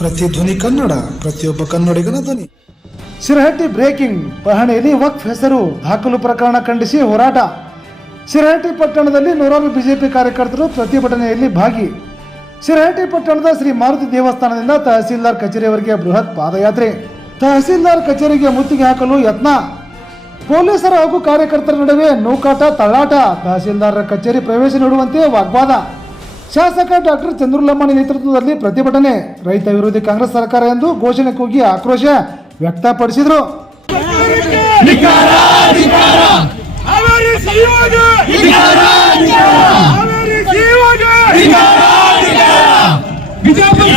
ಪ್ರತಿಧ್ವನಿ ಕನ್ನಡ, ಪ್ರತಿಯೊಬ್ಬ ಕನ್ನಡಿಗನ ಧ್ವನಿ. ಶಿರಹಟ್ಟಿ ಬ್ರೇಕಿಂಗ್ ಪಹಣಿಯಲ್ಲಿ ವಕ್ಫ್ ಹೆಸರು ದಾಖಲು ಪ್ರಕರಣ ಖಂಡಿಸಿ ಹೋರಾಟ. ಶಿರಹಟ್ಟಿ ಪಟ್ಟಣದಲ್ಲಿ ನೂರಾರು ಬಿಜೆಪಿ ಕಾರ್ಯಕರ್ತರು ಪ್ರತಿಭಟನೆಯಲ್ಲಿ ಭಾಗಿ. ಶಿರಹಟ್ಟಿ ಪಟ್ಟಣದ ಶ್ರೀ ಮಾರುತಿ ದೇವಸ್ಥಾನದಿಂದ ತಹಸೀಲ್ದಾರ್ ಕಚೇರಿಯವರೆಗೆ ಬೃಹತ್ ಪಾದಯಾತ್ರೆ. ತಹಸೀಲ್ದಾರ್ ಕಚೇರಿಗೆ ಮುತ್ತಿಗೆ ಹಾಕಲು ಯತ್ನ. ಪೊಲೀಸರ ಹಾಗೂ ಕಾರ್ಯಕರ್ತರ ನಡುವೆ ನೂಕಾಟ ತಳ್ಳಾಟ. ತಹಸೀಲ್ದಾರರ ಕಚೇರಿ ಪ್ರವೇಶ ನೀಡುವಂತೆ ವಾಗ್ವಾದ. ಶಾಸಕ ಡಾಕ್ಟರ್ ಚಂದ್ರುಲಮ್ಮನ ನೇತೃತ್ವದಲ್ಲಿ ಪ್ರತಿಭಟನೆ. ರೈತ ವಿರೋಧಿ ಕಾಂಗ್ರೆಸ್ ಸರ್ಕಾರ ಎಂದು ಘೋಷಣೆ ಕೂಗಿ ಆಕ್ರೋಶ ವ್ಯಕ್ತಪಡಿಸಿದರು. ಬಿಜಾಪುರ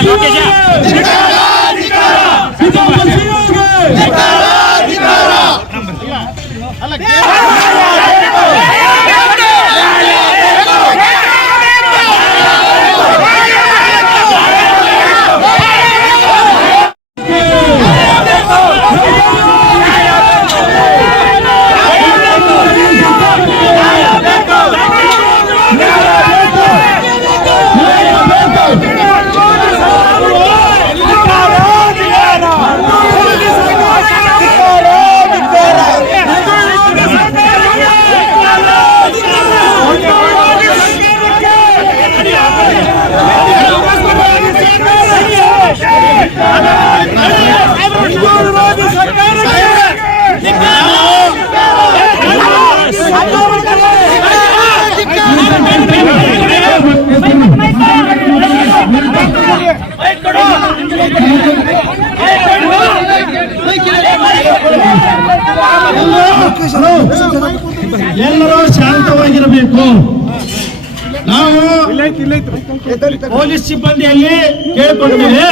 ಪೊಲೀಸ್ ಸಿಬ್ಬಂದಿಯಲ್ಲಿ ಕೇಳ್ಕೊಂಡಿದ್ದೀವಿ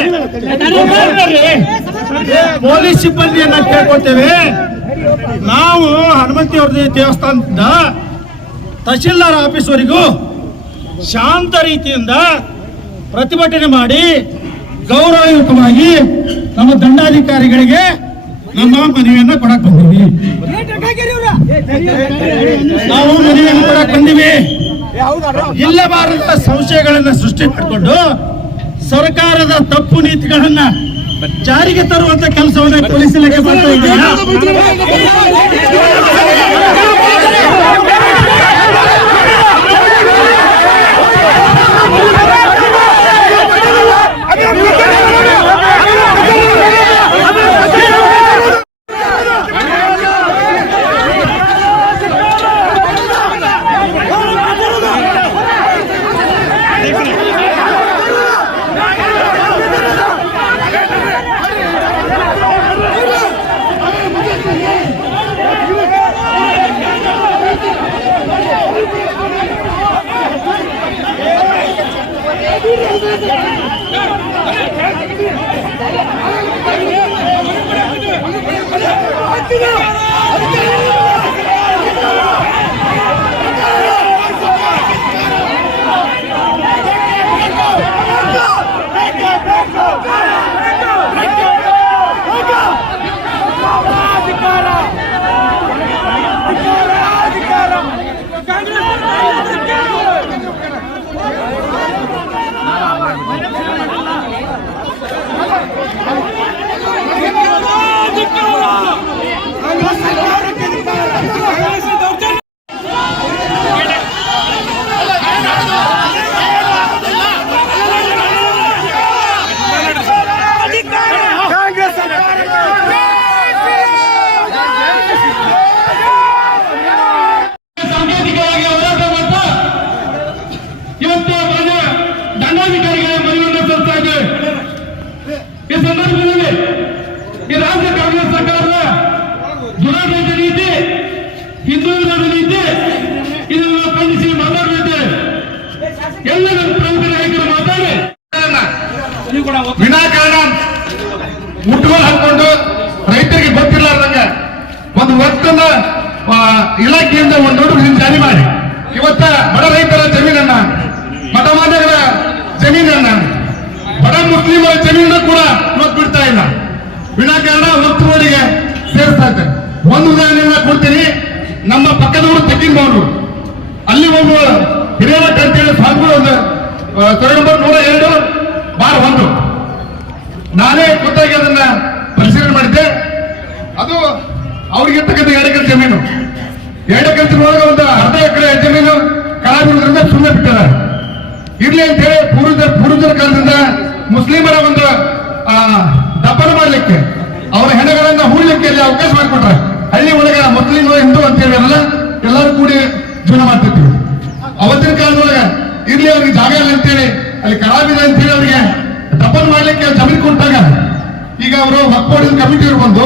ಪೊಲೀಸ್ ಸಿಬ್ಬಂದಿಯನ್ನ ಕೇಳ್ಕೊಳ್ತೇವೆ. ನಾವು ಹನುಮಂತಿ ಅವ್ರ ದೇವಸ್ಥಾನದಿಂದ ತಹಶೀಲ್ದಾರ್ ಆಫೀಸ್ವರೆಗೂ ಶಾಂತ ರೀತಿಯಿಂದ ಪ್ರತಿಭಟನೆ ಮಾಡಿ ಗೌರವಯುತವಾಗಿ ನಮ್ಮ ದಂಡಾಧಿಕಾರಿಗಳಿಗೆ ನಮ್ಮ ಮನವಿಯನ್ನ ಕೊಡಕ್ ಬಂದಿವಿ. ನಾವು ಮನವಿಯನ್ನು ಕೊಡಕ್ ಬಂದಿವಿ. ಇಲ್ಲಬಾರದ ಸಂಶಯಗಳನ್ನ ಸೃಷ್ಟಿ ಮಾಡಿಕೊಂಡು ಸರ್ಕಾರದ ತಪ್ಪು ನೀತಿಗಳನ್ನ ಜಾರಿಗೆ ತರುವಂತ ಕೆಲಸವನ್ನ ಪೊಲೀಸ್ ಇಲಾಖೆ ಮಾಡ್ತಾ ದಂಡಾಧಿಕಾರಿಗಳ ಮನವಿಯನ್ನು ಈ ಸಂದರ್ಭದಲ್ಲಿ ಈ ರಾಜ್ಯ ಕಾಂಗ್ರೆಸ್ ಸರ್ಕಾರದ ದುರಾಡಳಿತ ನೀತಿ ಹಿಂದೂ ನೀತಿ ಇದನ್ನು ಖಂಡಿಸಿ ಮಾತಾಡಲಿದ್ದೇವೆ ಎಲ್ಲ ಪ್ರಮುಖ ನಾಯಕರು ಮಾತಾಡಿ. ವಿನಾಕಾರಣ ಮುಟ್ಟುಗೋಲು ಹಾಕೊಂಡು ರೈತರಿಗೆ ಗೊತ್ತಿರ್ಲಾರ್ದಂಗ ಒಂದು ಆ, ಇಲಾಖೆಯಿಂದ ಒಂದು ನೋಟಿಫಿಕೇಶನ್ ಜಾರಿ ಮಾಡಿ. ಇವತ್ತ ಬಡ ರೈತರ ಜಮೀನನ್ನ ಮಠ ಮಾನ್ಯಗಳ ಜಮೀನನ್ನ, ಬಡ ಮುಸ್ಲಿಮರ ಜಮೀನ ಕೂಡ ಇವತ್ತು ಬಿಡ್ತಾ ಇಲ್ಲ. ವಿನಾಕಾರಣ ಒತ್ತುವರಿಗೆ ಸೇರ್ತಾ ಇದ್ದಾರೆ. ಒಂದು ಉದಾಹರಣೆಯನ್ನ ಕೊಡ್ತೀನಿ. ನಮ್ಮ ಪಕ್ಕದವರು ಊರು ಅವರು ಅಲ್ಲಿ ಒಬ್ಬ ಹಿರಿಯರ ಅಂತೇಳಿ ಸಾಧುಗಳು ಒಂದು ನಂಬರ್ ನೂರ ಎರಡು, ಬಾರ್ ಒಂದು. ನಾನೇ ಗೊತ್ತಾಗಿ ಅದನ್ನ ಪರಿಶೀಲನೆ ಮಾಡಿದ್ದೆ. ಅದು ಅವ್ರಿಗೆ ಎರಡು ಎಕರೆ ಜಮೀನು. ಎರಡು ಎಕರೆ ಒಳಗೆ ಒಂದು ಅರ್ಧ ಎಕರೆ ಜಮೀನು ಕಲಾವಿದರಿಂದ ಸುಮ್ಮನೆ ಬಿಟ್ಟಿದ್ದಾರೆ. ಇರ್ಲಿ ಅಂತ ಹೇಳಿ ಪೂರ್ವಜರ ಪೂರ್ವಜರ ಕಾಲದಿಂದ ಮುಸ್ಲಿಮರ ಒಂದು ದಪ್ಪನ ಮಾಡ್ಲಿಕ್ಕೆ, ಅವರ ಹೆಣಗಳನ್ನ ಹೂಡ್ಲಿಕ್ಕೆ ಅಲ್ಲಿ ಅವಕಾಶ ಮಾಡಿಕೊಟ್ರೆ, ಹಳ್ಳಿ ಒಳಗ ಮುಸ್ಲಿಮ್ ಹಿಂದೂ ಅಂತ ಹೇಳಿ ಎಲ್ಲ ಎಲ್ಲರೂ ಕೂಡಿ ಜೀವನ ಮಾಡ್ತಿದ್ರು ಅವತ್ತಿನ ಕಾಲದೊಳಗ ಇರ್ಲಿ ಅವ್ರಿಗೆ ಜಾಗ ಇಲ್ಲ ಅಂತೇಳಿ ಅಲ್ಲಿ ಕಲಾವಿದ ಅಂತ ಹೇಳಿ ಅವರಿಗೆ ಮಾಡ್ಲಿಕ್ಕೆ ಜಮೀನು ಕೊಟ್ಟಾಗ, ಈಗ ಅವರು ಮಕ್ಕಳಿನ ಕಮಿಟಿ ಅವ್ರು ಬಂದು,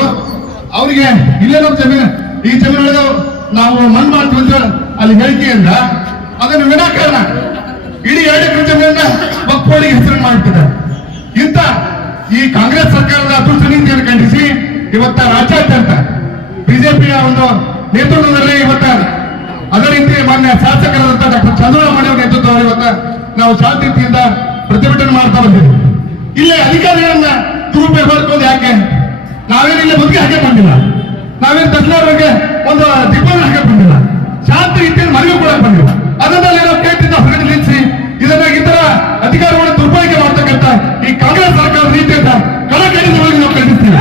ಅವರಿಗೆ ಇಲ್ಲೇ ನಮ್ಮ ಜಮೀನು, ಈ ಜಮೀನೊಳಗೆ ನಾವು ಮಣ್ಣು ಮಾಡ್ತೀವಿ ಅಂತ ಅಲ್ಲಿ ಹೇಳಿಕೆಯಿಂದ ಅದನ್ನು ವಿನಾಕಾರಣ ಇಡೀ ಎರಡು ಕೃತ್ಯಗಳನ್ನ ಮಕ್ಕಳಿಗೆ ಹೆಸರು ಮಾಡ್ತಿದ್ದಾರೆ. ಇಂತ ಈ ಕಾಂಗ್ರೆಸ್ ಸರ್ಕಾರದ ಅತುರ್ಸ ನೀತಿಯನ್ನು ಖಂಡಿಸಿ ಇವತ್ತ ರಾಜ್ಯಾದ್ಯಂತ ಬಿಜೆಪಿಯ ಒಂದು ನೇತೃತ್ವದಲ್ಲಿ ಇವತ್ತ ಅದೇ ರೀತಿ ಮಾನ್ಯ ಶಾಸಕರಾದಂತ ಡಾಕ್ಟರ್ ಚಂದ್ರಮಣಿ ಅವರ ನೇತೃತ್ವದಲ್ಲಿ ಇವತ್ತ ನಾವು ಶಾಂತಿಯಿಂದ ಪ್ರತಿಭಟನೆ ಮಾಡ್ತಾ ಬಂದಿದ್ದೀವಿ. ಇಲ್ಲಿ ಅಧಿಕಾರಿಗಳನ್ನ ದುರುಪಯೋಗ ಮಾಡ್ಕೊಂಡು ಯಾಕೆ? ನಾವೇನು ಇಲ್ಲಿ ಬದುಕಿ ಹಾಕಿ ಬಂದಿಲ್ಲ. ನಾವೇನು ತಜ್ಞರಿಗೆ ಒಂದು ದಿಬ್ಬನ ಹಾಕಿ ಬಂದಿಲ್ಲ. ಶಾಂತಿ ರೀತಿಯಲ್ಲಿ ಮನವಿ ಕೂಡ ಬಂದಿಲ್ಲ. ಅದನ್ನಲ್ಲಿ ನಾವು ಕೇಳ್ತಿದ್ದ ಹೊರಗೆ ನಿಲ್ಲಿಸಿ ಇದನ್ನ ಇತರ ಅಧಿಕಾರವನ್ನು ದುರ್ಬಳಕೆ ಮಾಡ್ತಕ್ಕಂಥ ಈ ಕಾಂಗ್ರೆಸ್ ಸರ್ಕಾರದ ರೀತಿಯಿಂದ ಕಳಕಳಿಸುವಲ್ಲಿ ನಾವು ಖಂಡಿಸ್ತೀವಿ.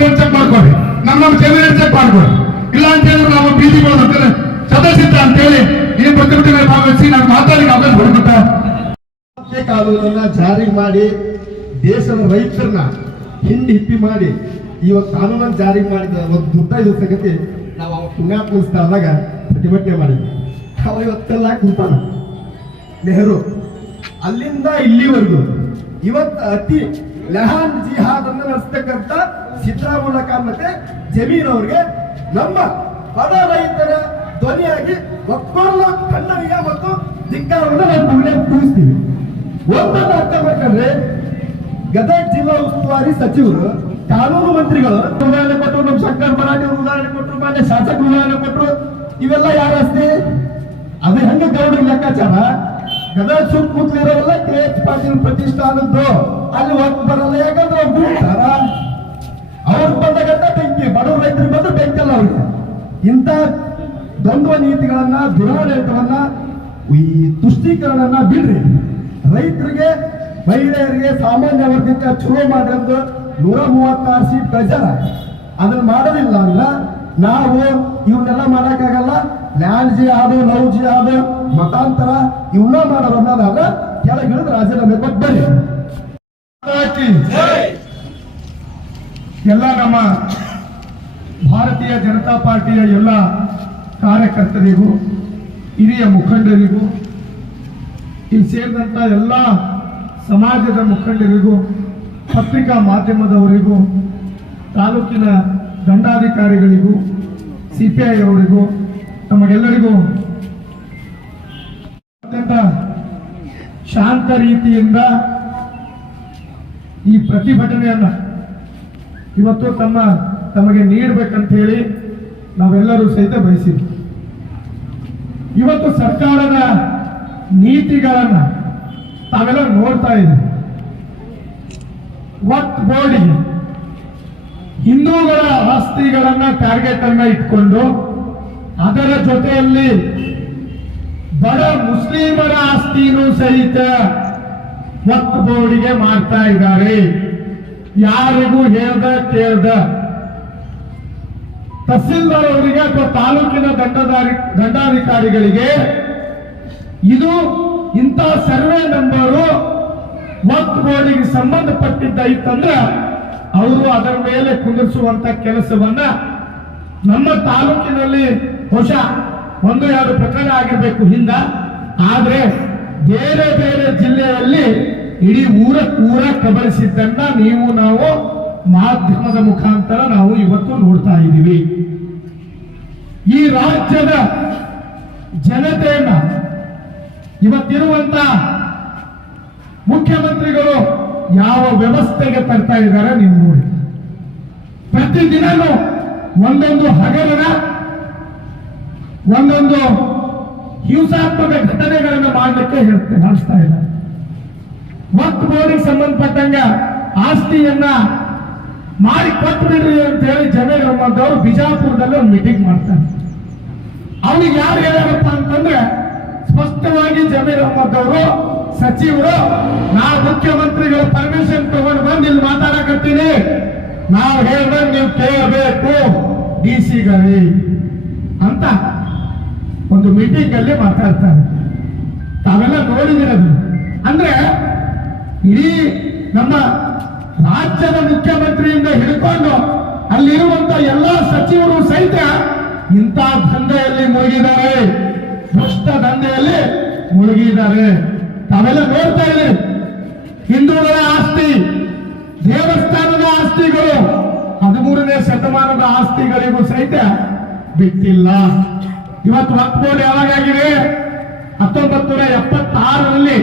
ತಮ್ಮ ಚೆಕ್ ಮಾಡ್ಕೊಳ್ಳಿ. ನಮ್ಮ ಜಮೀನು ಚೆಕ್ ಮಾಡ್ಕೊಳ್ಳಿ. ಇಲ್ಲ ಅಂತ ಹೇಳಿದ್ರೆ ನಾವು ಬೀದಿ ಬಂದ್ರೆ ಸದಸ್ಯತೆ ಅಂತ ಹೇಳಿ ಈ ಪ್ರತಿಭಟನೆ ಭಾಗವಹಿಸಿ ನಾನು ಮಾತಾಡಿಗೆ ಅವಕಾಶ ಮತ್ತೆ ಕಾನೂನನ್ನ ಜಾರಿ ಮಾಡಿ ದೇಶದ ರೈತರನ್ನ ಹಿಂಡಿ ಹಿಪ್ಪಿ ಮಾಡಿ ಇವತ್ತು ಕಾನೂನನ್ನು ಜಾರಿ ಮಾಡಿದ ಒಂದು ದುಡ್ಡ ದಿವಸಕ್ಕೆ ನಾವು ಅವ ಪುಣ್ಯಾತ್ಮ ಸ್ಥಳದಾಗ ಪ್ರತಿಭಟನೆ ಮಾಡಿದ್ವಿ. ಅವ ಇವತ್ತೆಲ್ಲ ಕುಂತಾನ. ನೆಹರು, ಅಲ್ಲಿಂದ ಇಲ್ಲಿವರೆಗೂ ಇವತ್ತು ಅತಿ ಲಹಾನ್ ಜಿಹಾದ್ ಅನ್ನು ನಡೆಸ್ತಕ್ಕಂಥ ಸಿದ್ದರಾಮಯ್ಯ ಮತ್ತೆ ಜಮೀನ್ ಅವ್ರಿಗೆ ನಮ್ಮ ಪದ ರೈತರ ಧ್ವನಿಯಾಗಿ ಒಕ್ಕೊಲ್ಲ ಕನ್ನಡಿಗ ಮತ್ತು ಧಿಕ್ಕಾರವನ್ನು ನಾವು ತಿಳಿಸ್ತೀವಿ ಒಂದನ್ನು ಅರ್ಥ ಮಾಡ್ಕೊಂಡ್ರೆ ಗದಗ ಜಿಲ್ಲಾ ಉಸ್ತುವಾರಿ ಸಚಿವರು, ಕಾನೂನು ಮಂತ್ರಿಗಳು, ಉದಾಹರಣೆ ಕೊಟ್ಟರು, ನಮ್ಮ ಶಂಕರ್ ಮರಾಠಿ ಅವರು ಉದಾಹರಣೆ ಕೊಟ್ಟರು, ಮಾನ್ಯ ಶಾಸಕರು ಉದಾಹರಣೆ ಕೊಟ್ಟರು, ಇವೆಲ್ಲ ಯಾರ ಆಸ್ತಿ? ಅದು ಹೆಂಗ ಗೌಡ ಲೆಕ್ಕಾಚಾರ. ಗದಗ ಸುತ್ತಮುತ್ತಲಿರೋರೆಲ್ಲ ಕೆ ಎಚ್ ಪಾಟೀಲ್ ಪ್ರತಿಷ್ಠಾನದ್ದು. ಅಲ್ಲಿ ಹೋಗಿ ಬರಲ್ಲ ಯಾಕಂದ್ರೆ ಅವ್ರು ಅವ್ರಿಗೆ ಬಂದಾಗಂತ ಬೆಂಕಿ ಬಡವ ರೈತರು ಬಂದ್ರೆ ಬೆಂಕಿ ಅಲ್ಲ ಅವ್ರಿಗೆ. ಇಂಥ ದ್ವಂದ್ವ ನೀತಿಗಳನ್ನ, ದುರಾಡಳಿತವನ್ನ ಈ ತುಷ್ಟೀಕರಣ ಬಿಡ್ರಿ. ರೈತರಿಗೆ, ಮಹಿಳೆಯರಿಗೆ ಸಾಮಾನ್ಯ ವರ್ಗಕ್ಕೆ ಚಲೋ ಮಾಡಿರೋದು ನೂರ ಮೂವತ್ತಾರು ಸೀಟ್ ಕಳ್ಸ್ಯಾರ ಅದನ್ನ ಮಾಡೋದಿಲ್ಲ ಅಂದ್ರೆ ನಾವು ಇವನ್ನೆಲ್ಲ ಮಾಡೋಕ್ಕಾಗಲ್ಲ. ಲ್ಯಾಂಡ್ ಜಿ ಆದು ಲವ್ ಜಿ ಆದು, ಮತಾಂತರ ಇವನ್ನ ಮಾಡೋರು ಅನ್ನೋದಾಗ ಕೆಳಗಿಳಿದು ರಾಜೀನಾಮೆ ಕೊಟ್ಟು ಬರ್ರಿ. ಎಲ್ಲ ನಮ್ಮ ಭಾರತೀಯ ಜನತಾ ಪಾರ್ಟಿಯ ಎಲ್ಲ ಕಾರ್ಯಕರ್ತರಿಗೂ, ಹಿರಿಯ ಮುಖಂಡರಿಗೂ ಇಲ್ಲಿ ಸೇರಿದಂಥ ಎಲ್ಲ ಸಮಾಜದ ಮುಖಂಡರಿಗೂ, ಪತ್ರಿಕಾ ಮಾಧ್ಯಮದವರಿಗೂ, ತಾಲೂಕಿನ ದಂಡಾಧಿಕಾರಿಗಳಿಗೂ ಸಿ ಪಿ ಐ ಅವರಿಗೂ ನಮಗೆಲ್ಲರಿಗೂ ಅತ್ಯಂತ ಶಾಂತ ರೀತಿಯಿಂದ ಈ ಪ್ರತಿಭಟನೆಯನ್ನ ಇವತ್ತು ತಮ್ಮ ತಮಗೆ ನೀಡಬೇಕಂತ ಹೇಳಿ ನಾವೆಲ್ಲರೂ ಸಹಿತ ಬಯಸಿದ್ವಿ. ಇವತ್ತು ಸರ್ಕಾರದ ನೀತಿಗಳನ್ನ ತಾವೆಲ್ಲ ನೋಡ್ತಾ ಇದ್ದೀವಿ ವಕ್ತ್ ಬೋರ್ಡಿಗೆ ಹಿಂದೂಗಳ ಆಸ್ತಿಗಳನ್ನ ಟಾರ್ಗೆಟ್ ಅನ್ನ ಇಟ್ಕೊಂಡು ಅದರ ಜೊತೆಯಲ್ಲಿ ಬಡ ಮುಸ್ಲಿಮರ ಆಸ್ತಿನೂ ಸಹಿತ ವಕ್ತ್ ಬೋರ್ಡಿಗೆ ಮಾಡ್ತಾ ಇದ್ದಾರೆ. ಯಾರಿಗೂ ಹೇಳ್ದ ಕೇಳ್ದ? ತಹಸೀಲ್ದಾರ್ ಅವರಿಗೆ ಅಥವಾ ತಾಲೂಕಿನ ದಂಡದಾರಿ ದಂಡಾಧಿಕಾರಿಗಳಿಗೆ ಇದು ಇಂಥ ಸರ್ವೆ ನಂಬರು ವಕ್ತ್ ಬೋರ್ಡಿಗೆ ಸಂಬಂಧಪಟ್ಟಿದ್ದ ಇತ್ತಂದ್ರೆ ಅವರು ಅದರ ಮೇಲೆ ಕುಂದಿರಿಸುವಂತ ಕೆಲಸವನ್ನ ನಮ್ಮ ತಾಲೂಕಿನಲ್ಲಿ ಹೊಸ ಒಂದು, ಎರಡು ಪ್ರಕರಣ ಆಗಿರ್ಬೇಕು ಹಿಂದ ಆದ್ರೆ ಬೇರೆ ಬೇರೆ ಜಿಲ್ಲೆಯಲ್ಲಿ ಇಡೀ ಊರ ಊರ ಕಬಳಿಸಿದ್ದನ್ನ ನೀವು ನಾವು ಮಾಧ್ಯಮದ ಮುಖಾಂತರ ನಾವು ಇವತ್ತು ನೋಡ್ತಾ ಇದ್ದೀವಿ. ಈ ರಾಜ್ಯದ ಜನತೆಯನ್ನ ಇವತ್ತಿರುವಂತ ಮುಖ್ಯಮಂತ್ರಿಗಳು ಯಾವ ವ್ಯವಸ್ಥೆಗೆ ತರ್ತಾ ಇದ್ದಾರೆ ನೀವು ನೋಡಿ. ಪ್ರತಿದಿನನೂ ಒಂದೊಂದು ಹಗರಣ, ಒಂದೊಂದು ಹಿಂಸಾತ್ಮಕ ಘಟನೆಗಳನ್ನು ಮಾಡಲಿಕ್ಕೆ ಹೇಳ್ತೇನೆ ಮಾಡಿಸ್ತಾ ಇದ್ದಾರೆ. ವಕ್ತ್ ಬೋರ್ಡಿಗೆ ಸಂಬಂಧಪಟ್ಟಂಗ ಆಸ್ತಿಯನ್ನ ಮಾಡಿ ಕೊಟ್ಬಿಡ್ರಿ ಅಂತ ಹೇಳಿ ಜಮೀರ್ ಅಹಮದ್ ಬಿಜಾಪುರದಲ್ಲಿ ಒಂದು ಮೀಟಿಂಗ್ ಮಾಡ್ತಾರೆ. ಅವ್ರಿಗೆ ಯಾರು ಹೇಳಪ್ಪ ಅಂತಂದ್ರೆ ಸ್ಪಷ್ಟವಾಗಿ ಜಮೀರ್ ಅಹಮದ್ ಅವರು, ಸಚಿವರು ನಾ ಮುಖ್ಯಮಂತ್ರಿಗಳ ಪರ್ಮಿಷನ್ ತಗೊಂಡು ಬಂದು ಇಲ್ಲಿ ಮಾತಾಡಕತ್ತೀನಿ. ನಾವು ಹೇಳಿದ್ರೆ ನೀವು ಕೇಳಬೇಕು ಡಿ ಸಿಗಲಿ ಅಂತ ಒಂದು ಮೀಟಿಂಗ್ ಅಲ್ಲಿ ಮಾತಾಡ್ತಾರೆ. ತಾವೆಲ್ಲ ನೋಡಿದಿರೋದು. ಅಂದ್ರೆ ಇಡೀ ನಮ್ಮ ರಾಜ್ಯದ ಮುಖ್ಯಮಂತ್ರಿಯಿಂದ ಹಿಡ್ಕೊಂಡು ಅಲ್ಲಿರುವಂತ ಎಲ್ಲಾ ಸಚಿವರು ಸಹಿತ ಇಂಥ ದಂಧೆಯಲ್ಲಿ ಮುಳುಗಿದ್ದಾರೆ. ಭ್ರಷ್ಟ ದಂಧೆಯಲ್ಲಿ ಮುಳುಗಿದ್ದಾರೆ. ತಾವೆಲ್ಲ ನೋಡ್ತಾ ಇಲ್ಲಿ ಹಿಂದೂಗಳ ಆಸ್ತಿ, ದೇವಸ್ಥಾನದ ಆಸ್ತಿಗಳು, ಹದಿಮೂರನೇ ಶತಮಾನದ ಆಸ್ತಿಗಳಿಗೂ ಸಹಿತ ಬಿಟ್ಟಿಲ್ಲ. ಇವತ್ತು ವಕ್ಫ್ ಬೋರ್ಡ್ ಯಾವಾಗಾಗಿದೆ? ಹತ್ತೊಂಬತ್ತು ನೂರ ಎಪ್ಪತ್ತಾರರಲ್ಲಿ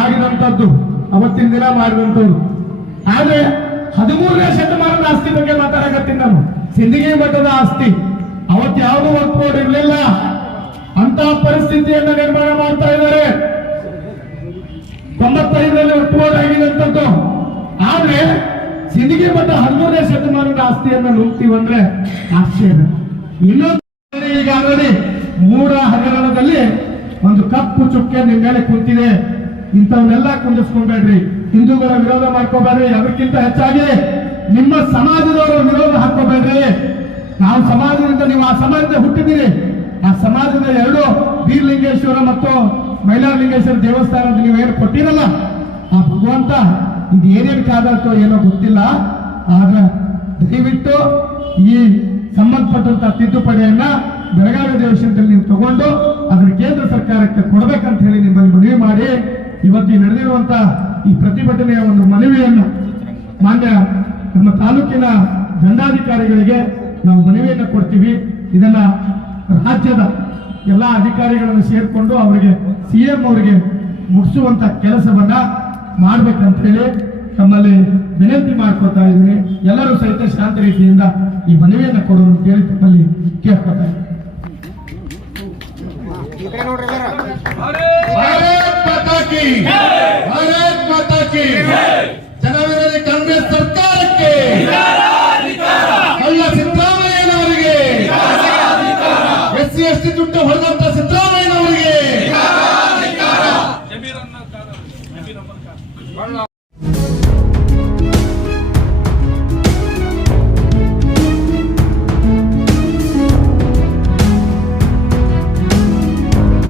ಆಗಿದಂಥದ್ದು ಅವತ್ತಿನ ದಿನ ಮಾಡಿದಂಥದ್ದು ಆದ್ರೆ ಹದಿಮೂರನೇ ಶತಮಾನದ ಆಸ್ತಿ ಬಗ್ಗೆ ಮಾತಾಡಕತ್ತೀನಿ ನಾನು. ಸಿಂಧಿಗೆ ಮಠದ ಆಸ್ತಿ. ಅವತ್ತು ಯಾವುದೂ ವರ್ಕ್ ಬೋರ್ಡ್ ಇರಲಿಲ್ಲ. ಅಂತ ಪರಿಸ್ಥಿತಿಯನ್ನ ನಿರ್ಮಾಣ ಮಾಡ್ತಾ ಇದ್ದಾರೆ. ತೊಂಬತ್ತೈದರಲ್ಲಿ ವರ್ಕ್ ಬೋರ್ಡ್ ಆಗಿದಂಥದ್ದು ಆದ್ರೆ ಸಿಂದಿಗೆ ಮಠ ಹದಿಮೂರನೇ ಶತಮಾನದ ಆಸ್ತಿಯನ್ನ ನುಗ್ತೀವಿ ಅಂದ್ರೆ ಆಶ್ಚರ್ಯ. ಇನ್ನೊಂದು ಈಗಾಗಲೇ ಮೂರ ಹಗರಣದಲ್ಲಿ ಒಂದು ಕಪ್ಪು ಚುಕ್ಕೆ ನಿಮ್ಮ ಮೇಲೆ ಕುಂತಿದೆ. ಇಂಥವನ್ನೆಲ್ಲ ಕುಂದಿಸ್ಕೊಂಡ್ಬೇಡ್ರಿ ಹಿಂದೂಗಳ ವಿರೋಧ ಮಾಡ್ಕೋಬೇಡ್ರಿ. ಅದಕ್ಕಿಂತ ಹೆಚ್ಚಾಗಿ ನಿಮ್ಮ ಸಮಾಜದವರ ವಿರೋಧ ಹಾಕೋಬೇಡ್ರಿ ನಾವು ಸಮಾಜದಿಂದ ನೀವು ಆ ಸಮಾಜದ ಹುಟ್ಟಿದ್ದೀರಿ. ಆ ಸಮಾಜದ ಎರಡು ವೀರಲಿಂಗೇಶ್ವರ ಮತ್ತು ಮೈಲಾರಲಿಂಗೇಶ್ವರ ದೇವಸ್ಥಾನ ಅಂತ ನೀವು ಏನು ಕೊಟ್ಟಿರಲ್ಲ, ಆ ಭಗವಂತ ಇದು ಏನೇನು ಕಾದತ್ತೋ ಏನೋ ಗೊತ್ತಿಲ್ಲ. ಆದ್ರೆ ದಯವಿಟ್ಟು ಈ ಸಂಬಂಧಪಟ್ಟಂತ ತಿದ್ದುಪಡಿಯನ್ನ ಬೆಳಗಾವಿ ದೇವಸ್ಥಾನದಲ್ಲಿ ನೀವು ತಗೊಂಡು ಅದರ ಕೇಂದ್ರ ಸರ್ಕಾರಕ್ಕೆ ಕೊಡಬೇಕಂತ ಹೇಳಿ ನಿಮ್ಮಲ್ಲಿ ಮನವಿ ಮಾಡಿ ಇವತ್ತು ನಡೆದಿರುವಂತಹ ನಡೆದಿರುವಂತ ಈ ಪ್ರತಿಭಟನೆಯ ಒಂದು ಮನವಿಯನ್ನು ಮಾನ್ಯ ನಮ್ಮ ತಾಲೂಕಿನ ದಂಡಾಧಿಕಾರಿಗಳಿಗೆ ನಾವು ಮನವಿಯನ್ನು ಕೊಡ್ತೀವಿ. ಇದನ್ನ ರಾಜ್ಯದ ಎಲ್ಲ ಅಧಿಕಾರಿಗಳನ್ನು ಸೇರಿಕೊಂಡು ಅವರಿಗೆ ಸಿ ಎಂ ಅವರಿಗೆ ಮುಗಿಸುವಂತ ಕೆಲಸವನ್ನ ಮಾಡ್ಬೇಕಂತ ಹೇಳಿ ತಮ್ಮಲ್ಲಿ ವಿನಂತಿ ಮಾಡ್ಕೊತಾ ಇದ್ದೀನಿ. ಎಲ್ಲರೂ ಸಹಿತ ಶಾಂತ ರೀತಿಯಿಂದ ಈ ಮನವಿಯನ್ನು ಕೊಡೋದು ಅಂತ ಹೇಳಿ ತಮ್ಮಲ್ಲಿ ಕೇಳ್ಕೊತಾ ಇದ್ದೀನಿ. ಭಾರತ್ ಮಾತಾ ಜನವಿರೋಧಿ ಕಾಂಗ್ರೆಸ್ ಸರ್ಕಾರಕ್ಕೆ ಅಲ್ಲ ಸಿದ್ದರಾಮಯ್ಯನವರಿಗೆ ಎಸ್ ಸಿ ಎಸ್ ಟಿ ದುಡ್ಡು